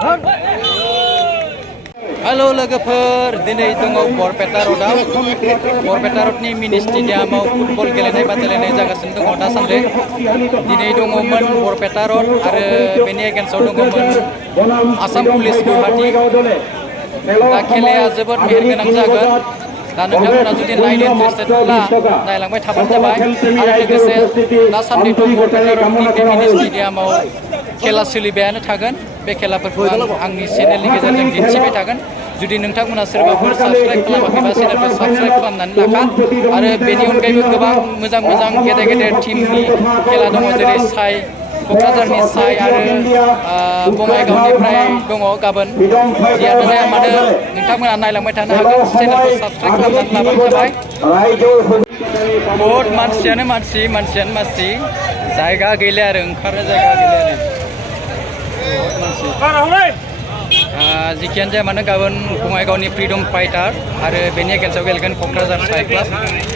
Halo लोगोफोर दिनै दङ बरपेटा र'डआव बरपेटा र'डनि मिनि स्टेडियामाव फुटबल गेलेनाय बादायलायनाय जागासिनो दङ दासान्दि दिनै दङमोन बरपेटा र'ड आरो बेनि एगेन्स्टआव दङमोन आसाम पुलिस गुवाहाटी दा खेलाया जोबोद मेहेरगोनां जागोन दा नोंथांमोना जुदि नायनो इन्टारेस्टेडब्ला नायलांबाय थाबानो जाबाय आरो लोगोसे दासान्दिथ' बरपेटा र'डनि बे मिनि स्टेडियामाव खेला सोलिबायानो थागोन बे खेलाफोरखौ आंनि चेनेलनि गेजेरजों दिन्थिबाय थागोन जुदि नोंथांमोना सोरबाफोर साबस्क्राइब खालामाखैबा चेनेलखौ साबस्क्राइब खालामनानै लाखा आरो बेनि अनगायैबो गोबां मोजां मोजां गेदेर गेदेर टीमनि खेला दङ जेरै साइ क'क्राझारनि साइ आरो बङाइगावनिफ्राय दङ गाबोन जियानो जाया मानो नोंथांमोना नायलांबाय थानो हागोन चेनेलखौ साबस्क्राइब खालामनानै लाबानो जाबाय बहुद मानसियानो मानसि जायगा गैला आरो ओंखारनो जायगा गैला आरो जिखियानो जाया मानो गाबोन बङाइगावनि फ्रिडम फाइटार आरो बेनि एगेन्स्टआव गेलेगोन क'क्राझार साइ क्लाब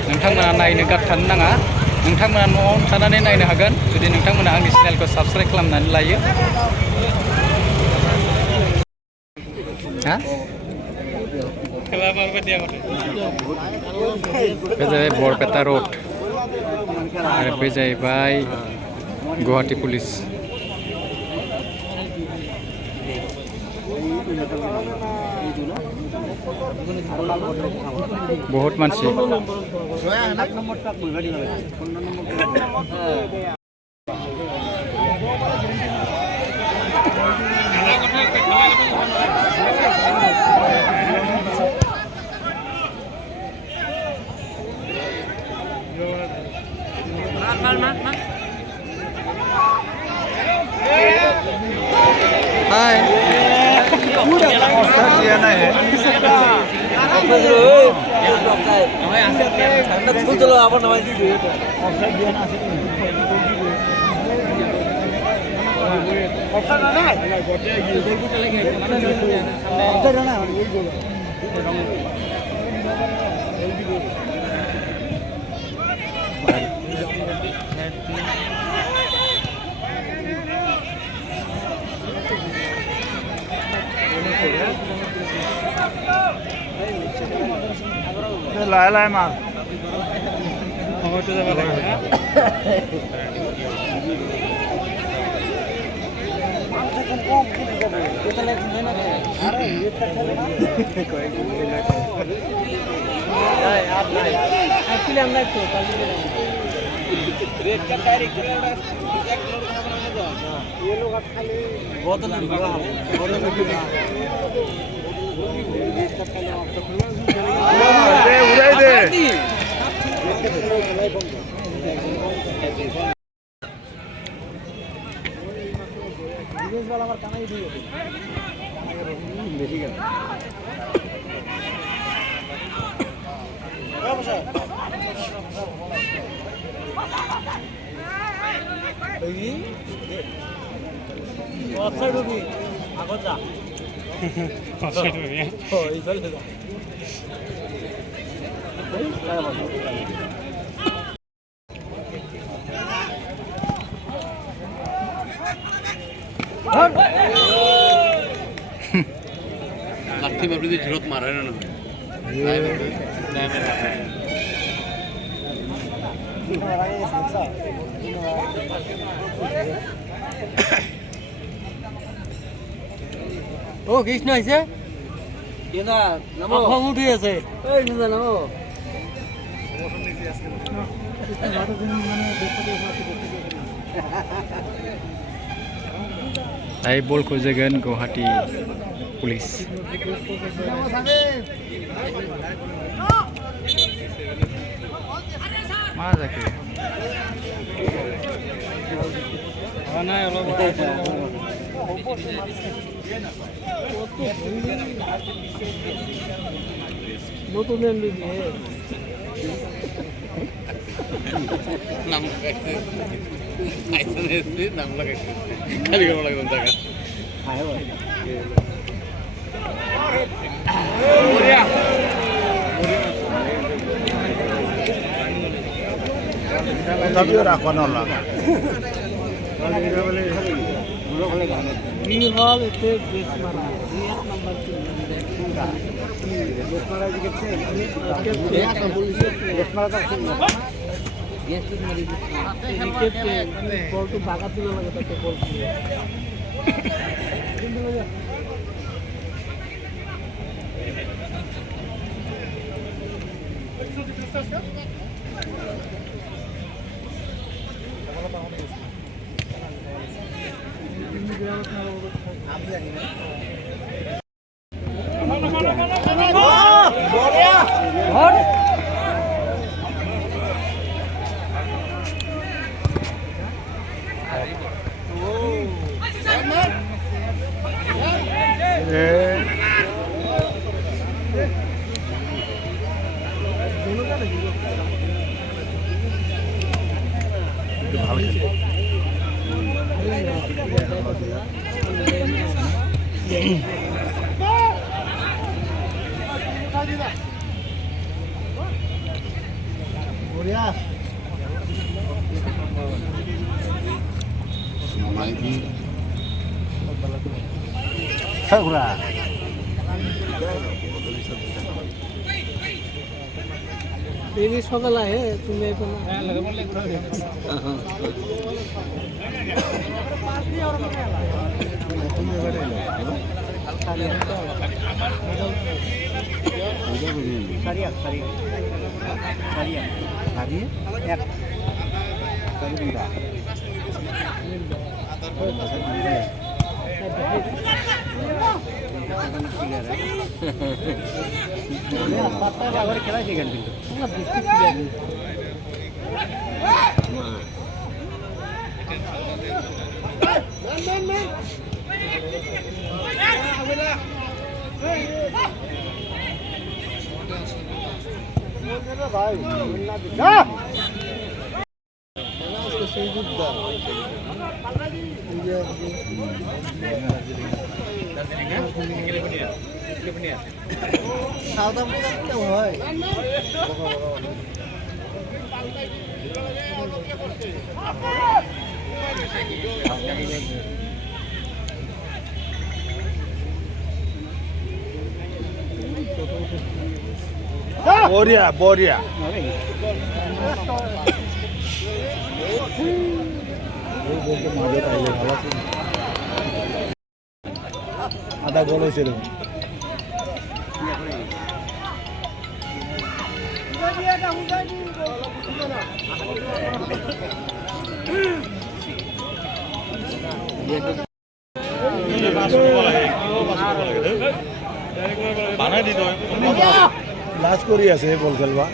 नोंथांमोना नायनो गारथानो नाङा नोंथांमोना न'आव थानानै नायनो हागोन जुदि नोंथांमोना आंनि चेनेलखौ साबस्क्राइब खालामनानै लायो बे जाहैबाय बरपेटा र'ड आरो बे जाहैबाय गुवाहाटी पुलिस बहुत मानसि Hai. Dia naik. Apa namanya itu? Dia nasi. Lai mà. Không cho ra lại. Lakti baru itu jerut marah na. Oh, Krishna আছে? কেনা নামো আফাং উঠে আছে। এই না নামো। Saya bol kojagan Guwahati Police. Mana ke? Mana ya Allah. Notun yang ini. Nama kayak Aisan itu nama kayak kali kalau lagi nonton kan. Ayo. Tapi orang konon lah. B hall इथे base मारा एक number की base मारा ball तो भागा तुला लगता है बॉल तेरी सकाल आहे तुम्ही पण Boria, Boria. আধা গোল হয়েছিল লাজ করি আছে বল খেলবা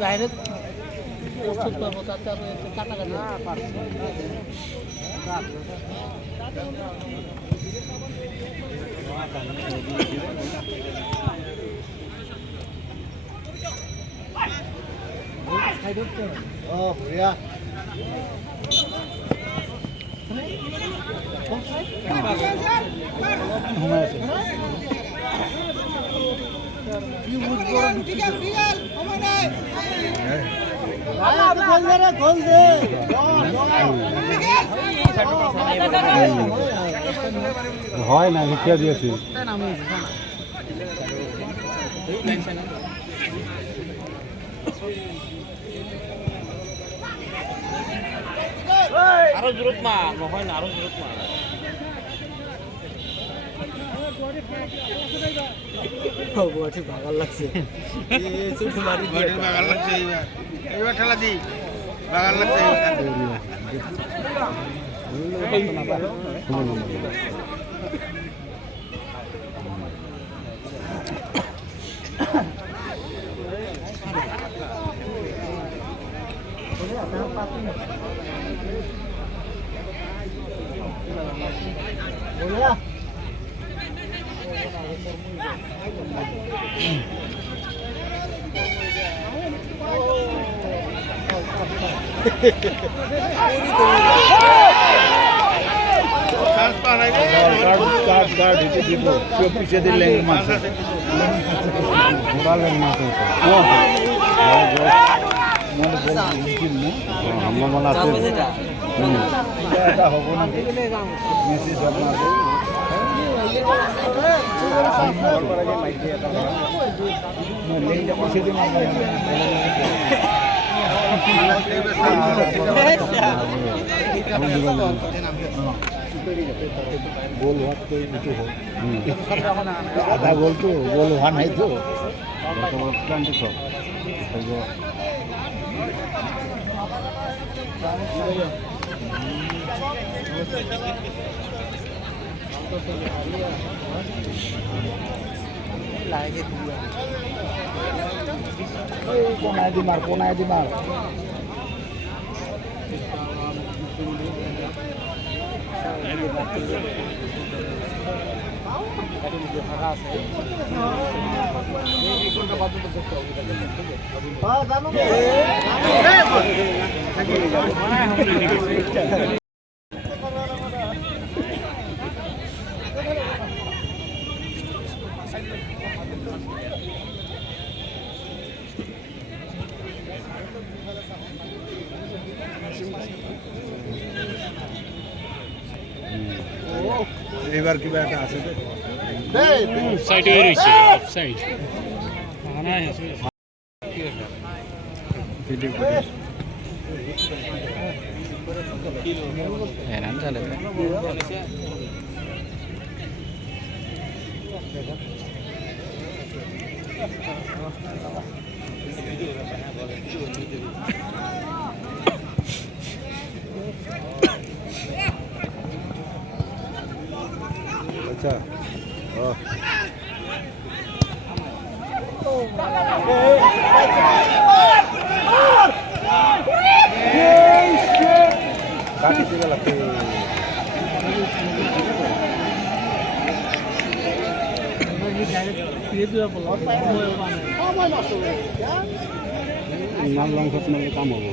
ডাইরেক্ট প্রস্তুত করবো তাতে আরো একটু কাটাকাটি হয় না শিক্ষা দিয়েছি আরো জোরত মা নহয় না আরো জোরত মা ভাগাল লাগছে বাগাল লাগছে এইবার ঠেলা দি বাগাল লাগছে কার্ড এটা দিব কেউ পিছিয়ে দিলে মাছ মোবাইল মাছ আমরা মনে আছে এটা হবো না মেসেজ আপনার गोल हुआ तो आधा गोल तो गोल हुआ नहीं तो कौन आया दिमाग এবার কি ব্যাটা আছে সাইডে রয়েছে অফ সাইড না আছে হেরান চলে अच्छा काटी दिया लगते नाम लॉन्ग शॉट में काम होगा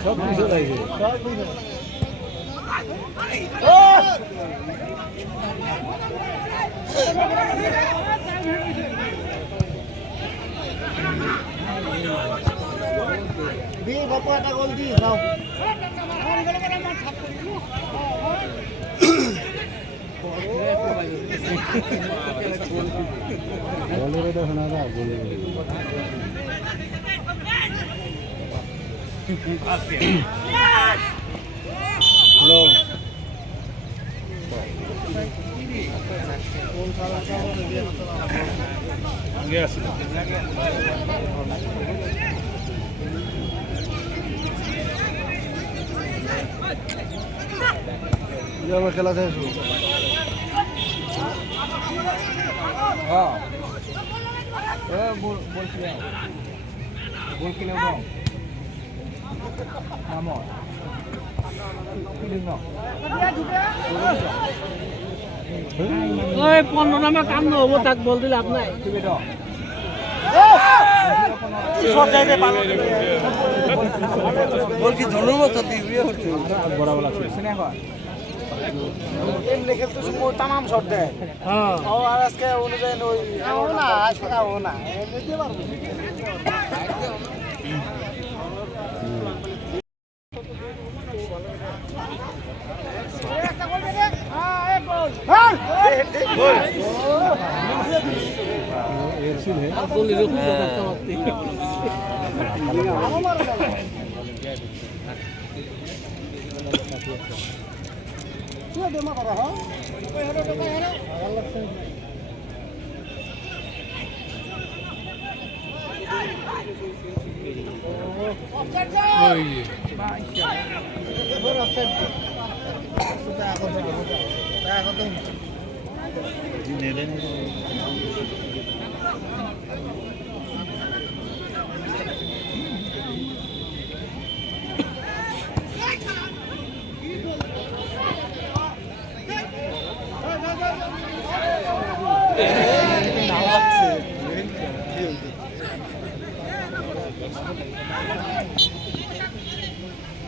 सब पीछे रहेगी बापू একটা গোল দিস নাও গোলের তো শোনা না গোল হ্যালো আগে আসি আমার খেলা শেষ হ্যাঁ বলছি বল কিনে দাও নামো ওই 15 নামে কাম নহব তাক বল দিলে আপনার বল কি ধনুর মতো দিবিয়ে হচ্ছে বড় বড় শুনে এখন এমনি খেলতে সময় তামাম শট দেয় হ্যাঁ ও আর আজকে অনুযায়ী ওই ও না আজকে ও না এমনি দিয়ে পারবো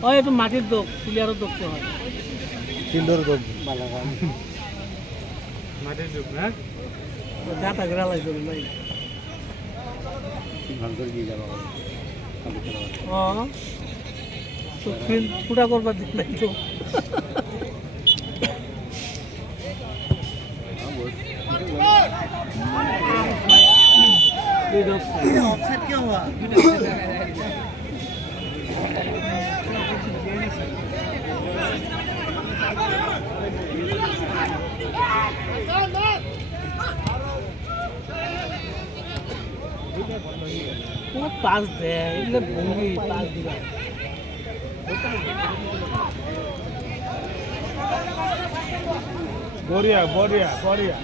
হয় এইটো মাটিৰ দোষ প্লেয়াৰৰ দোষটো হয় ফিল্ডৰ দোষ বালাগান মাটিৰ দোষ না যা তাগৰা লাগি নাই ভাল কৰি দি যাব অঁ তো ফিল্ড পুৰা কৰবা দিছ নাই তো অফসাইড কিয় হোৱা ক'ত পাছ দে এইবিলাক ভংগী পাছ দিবা বঢ়িয়া বঢ়িয়া বঢ়িয়া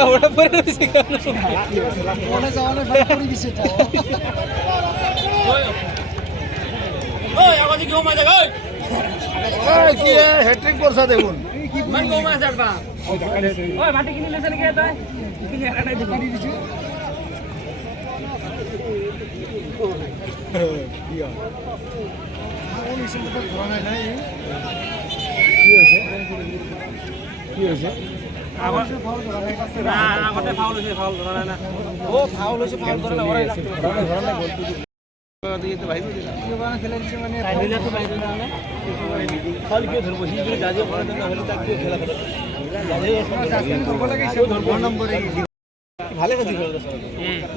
एवढं बरं কি হ্যাট্রিক করছা দেখুন কি হয়েছে আগতে ফাউল হৈছে ফাউল ধৰা নাই না ও ফাউল হৈছে ফাউল ধৰা নাই ভালে খেলছি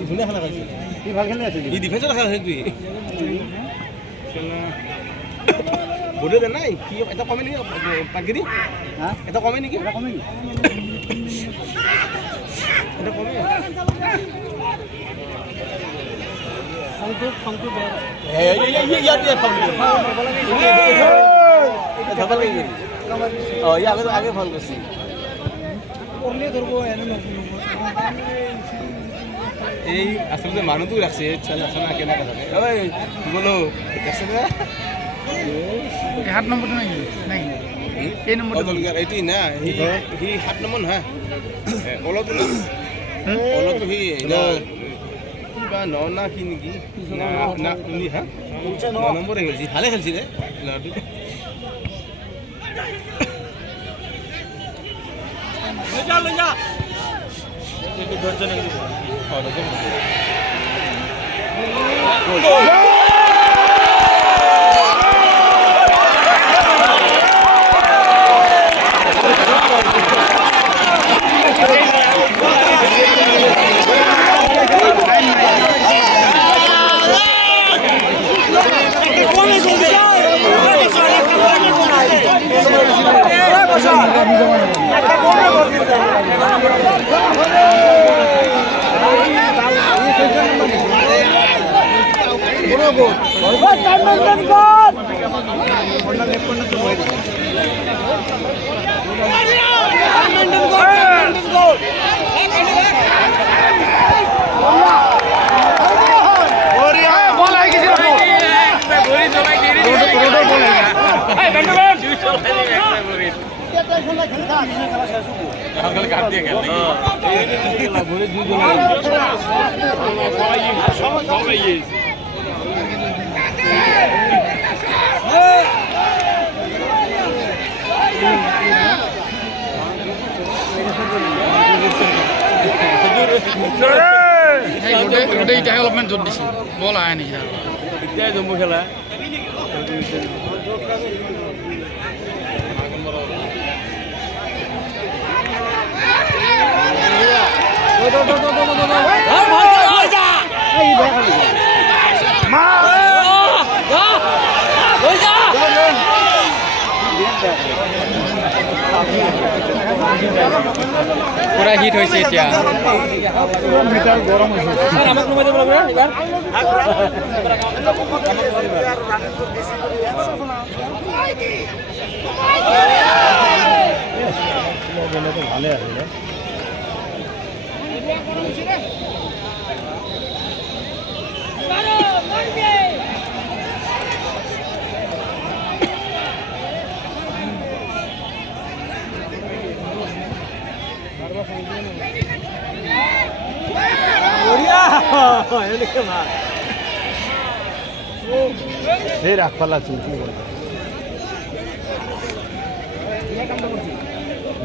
ধুনীয়া খেলা খেলছি কি ভাল খেলি আছে ডিফেন্সত ৰাখা আছে তুই বলে দে নাই কি এটা কমে নেকি পাগিৰি হা এটা কমে নেকি এটা কমে এটা কমে ফাংটো বেয়া ইয়াত আগে ফোন করছি করলে ধরবো এই আসলে মানুষ তো রাখছে না কেনা কথা ওই বলো দেখছে না 7 নম্বরটো নাই নাই এই নম্বরটো এটি না হি 7 নম্বর হ্যাঁ অলপ অলপ হি না কিবা ন না কি নেকি না না নি হ্যাঁ 9 নম্বরে খেলছি ভালে খেলছি রে লড়াটো লৈ যা এই দর্জন নাকি হ্যাঁ দর্জন ডেভেলপমেন্ট জোর দিছি বল আয় নি এতিয়া জম্মু খেলা পুরা হিট হয়েছে এটা মিটার গরম হয়েছে ভালো আছে রাখপালা চুলকি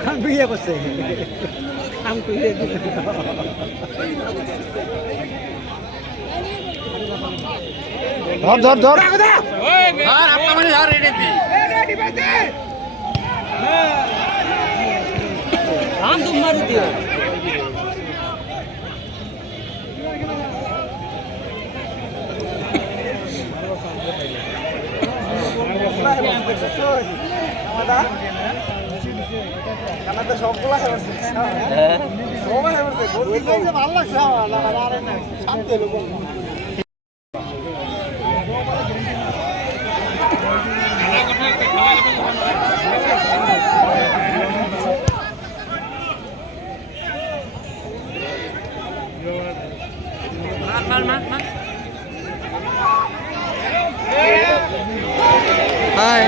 খান বিয়ে করছে ধর ধর ধর সবগুলা ভালো লাগছে শান্তি হলো हाय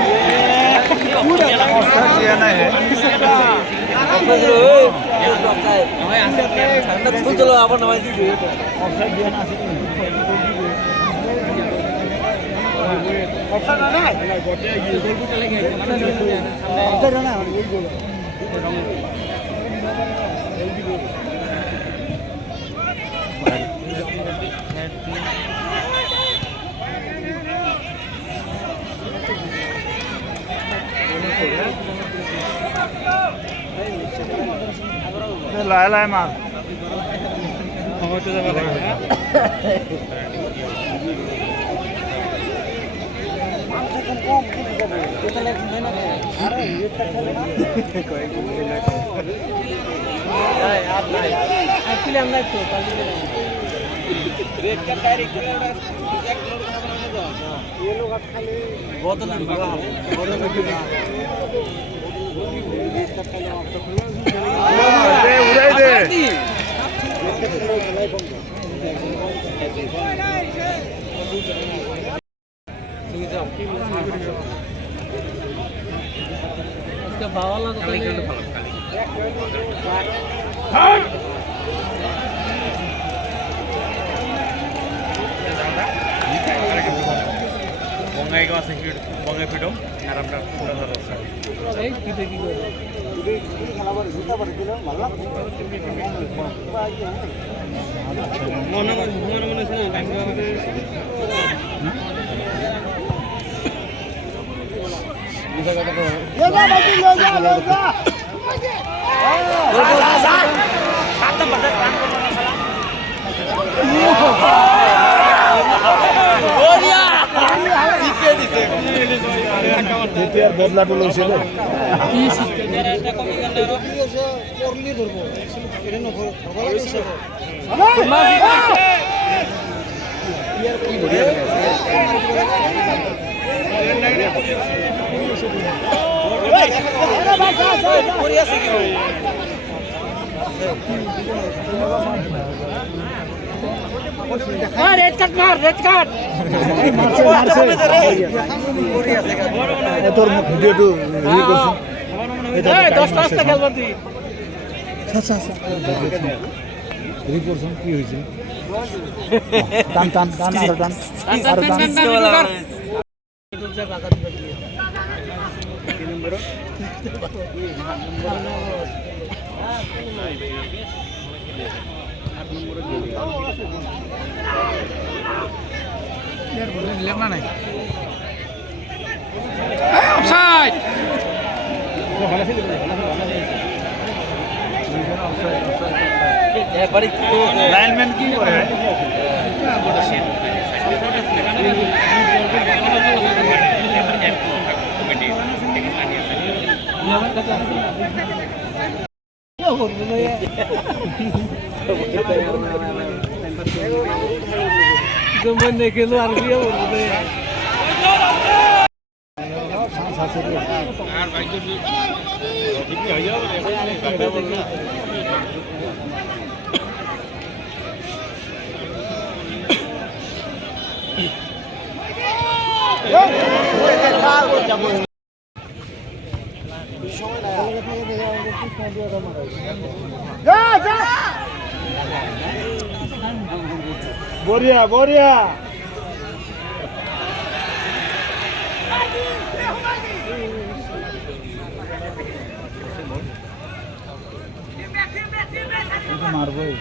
লাহে লাহে মার উড়াই দে ভালো লাগে বঙ্গাইগাঁও আছে বঙ্গাই ফ্রিডম আর আমরা পুরো এই কি দেখি মনে মনে টাইম বদলাটো লৈছিল রেড কাট মার রেড কাট তোর ভিডিওটো ই করছ 10টা খেলবা তুই ই করছ কি হইছে টান টান টান আর টান আর টান লেখনা নাই অফসাইড লাইনম্যান কি করে খেলো আর বিয়ে করবো আর ভাই তো ঠিক হয়ে যাবে গাড়িটা বল না বড়িয়া বড়িয়া মারবই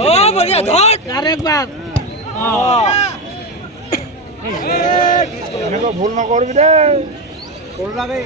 ও বড়িয়া ধর আরেকবার ভুল না করবি রে করলা রে